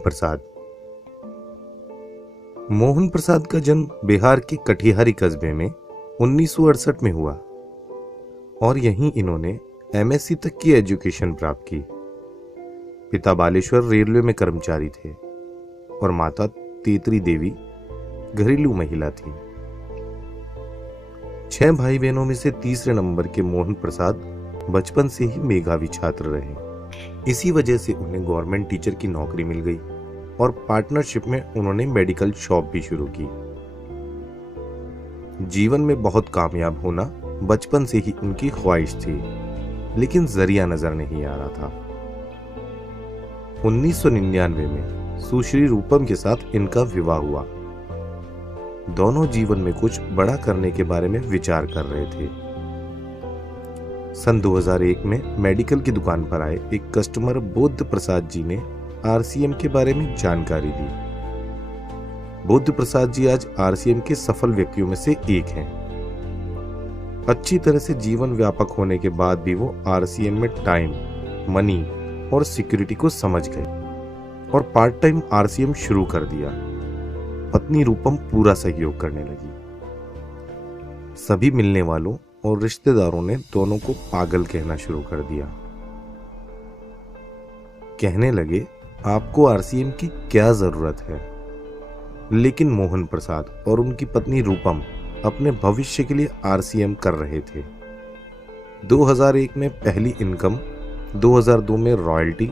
प्रसाद। मोहन प्रसाद का जन्म बिहार के कटिहारी कस्बे में 1968 में हुआ और यहीं इन्होंने एमएससी तक की एजुकेशन प्राप्त की। पिता बालेश्वर रेलवे में कर्मचारी थे और माता तेतरी देवी घरेलू महिला थी। 6 भाई बहनों में से तीसरे नंबर के मोहन प्रसाद बचपन से ही मेधावी छात्र रहे। इसी वजह से उन्हें गवर्नमेंट टीचर की नौकरी मिल गई और पार्टनरशिप में उन्होंने मेडिकल शॉप भी शुरू की। जीवन में बहुत कामयाब होना बचपन से ही उनकी ख्वाहिश थी, लेकिन जरिया नजर नहीं आ रहा था। 1999 में सुश्री रूपम के साथ इनका विवाह हुआ। दोनों जीवन में कुछ बड़ा करने के बारे में विचार कर रहे थे। सन 2001 में मेडिकल की दुकान पर आए एक कस्टमर बुद्ध प्रसाद जी ने आरसीएम के बारे में जानकारी दी। बुद्ध प्रसाद जी आज आरसीएम के सफल व्यक्तियों में से एक हैं। अच्छी तरह से जीवन व्यापक होने के बाद भी वो आरसीएम में टाइम, मनी और सिक्योरिटी को समझ गए और पार्ट टाइम आरसीएम शुरू कर दिया। पत्नी रूपम पूरा सहयोग करने लगी। सभी मिलने वालों और रिश्तेदारों ने दोनों को पागल कहना शुरू कर दिया। कहने लगे, आपको आरसीएम की क्या जरूरत है? लेकिन मोहन प्रसाद और उनकी पत्नी रूपम अपने भविष्य के लिए आरसीएम कर रहे थे। 2001 में पहली इनकम, 2002 में रॉयल्टी,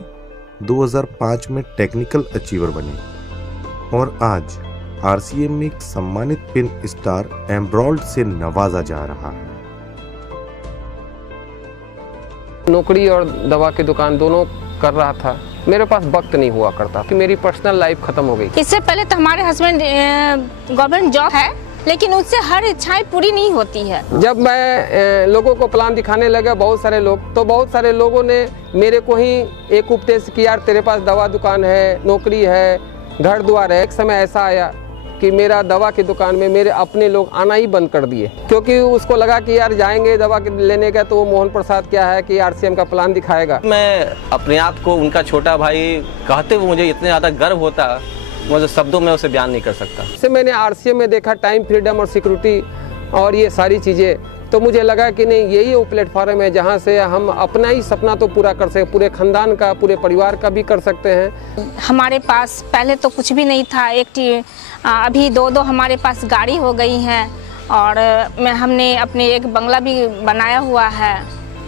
2005 में टेक्निकल अचीवर बने और आज आरसीएम में एक सम्मानित फिल्म स्टार एम्ब्रॉल्ड से नवाजा जा रहा है। नौकरी और दवा की दुकान दोनों कर रहा था। मेरे पास वक्त नहीं हुआ करता कि मेरी पर्सनल लाइफ खत्म हो गई। इससे पहले तो हमारे हस्बैंड गवर्नमेंट जॉब है, लेकिन उससे हर इच्छाएं पूरी नहीं होती है। जब मैं लोगों को प्लान दिखाने लगा, बहुत सारे लोगों ने मेरे को ही एक उपदेश किया, यार तेरे पास दवा दुकान है, नौकरी है, घर द्वार है। एक समय ऐसा आया कि मेरा दवा की दुकान में मेरे अपने लोग आना ही बंद कर दिए, क्योंकि उसको लगा कि यार जाएंगे दवा लेने का तो वो मोहन प्रसाद क्या है कि आरसीएम का प्लान दिखाएगा। मैं अपने आप को उनका छोटा भाई कहते हुए मुझे इतने ज़्यादा गर्व होता, मुझे शब्दों में उसे बयान नहीं कर सकता। इससे मैंने आरसीएम में देखा टाइम, फ्रीडम और सिक्योरिटी और ये सारी चीज़ें, तो मुझे लगा कि नहीं, यही वो प्लेटफॉर्म है जहाँ से हम अपना ही सपना तो पूरा कर सकते, पूरे खानदान का, पूरे परिवार का भी कर सकते हैं। हमारे पास पहले तो कुछ भी नहीं था। अभी दो हमारे पास गाड़ी हो गई हैं और हमने अपने एक बंगला भी बनाया हुआ है।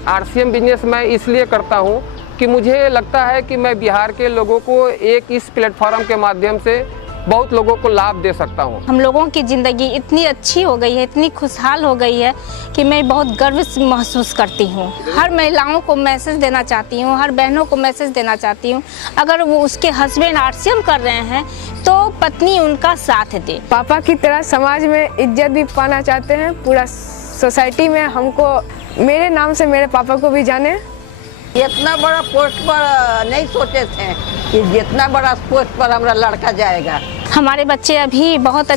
आरसीएम बिजनेस मैं इसलिए करता हूँ कि मुझे लगता है कि मैं बिहार के लोगों को एक इस प्लेटफॉर्म के माध्यम से बहुत लोगों को लाभ दे सकता हूँ। हम लोगों की ज़िंदगी इतनी अच्छी हो गई है, इतनी खुशहाल हो गई है कि मैं बहुत गर्व महसूस करती हूँ। हर महिलाओं को मैसेज देना चाहती हूँ, हर बहनों को मैसेज देना चाहती हूँ, अगर वो उसके हस्बैंड आरसीएम कर रहे हैं तो पत्नी उनका साथ दे। पापा की तरह समाज में इज्जत भी पाना चाहते हैं। पूरा सोसाइटी में हमको, मेरे नाम से मेरे पापा को भी जाने। इतना बड़ा पोस्ट पर नहीं सोचे थे कि जितना बड़ा पोस्ट पर हमारा लड़का जाएगा। हमारे बच्चे अभी बहुत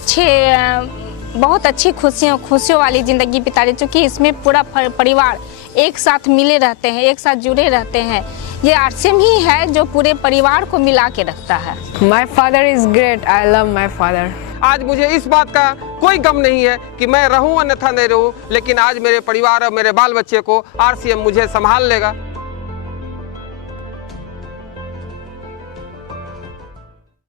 अच्छी खुशियों वाली ज़िंदगी बिता रहे, क्योंकि इसमें पूरा परिवार एक साथ मिले रहते हैं, एक साथ जुड़े रहते हैं। ये आरसीएम ही है जो पूरे परिवार को मिला के रखता है। My father is great, I love my father. आज मुझे इस बात का कोई गम नहीं है कि मैं रहूं अन्यथा नहीं रहूं, लेकिन आज मेरे परिवार और मेरे बाल बच्चे को आरसीएम मुझे संभाल लेगा।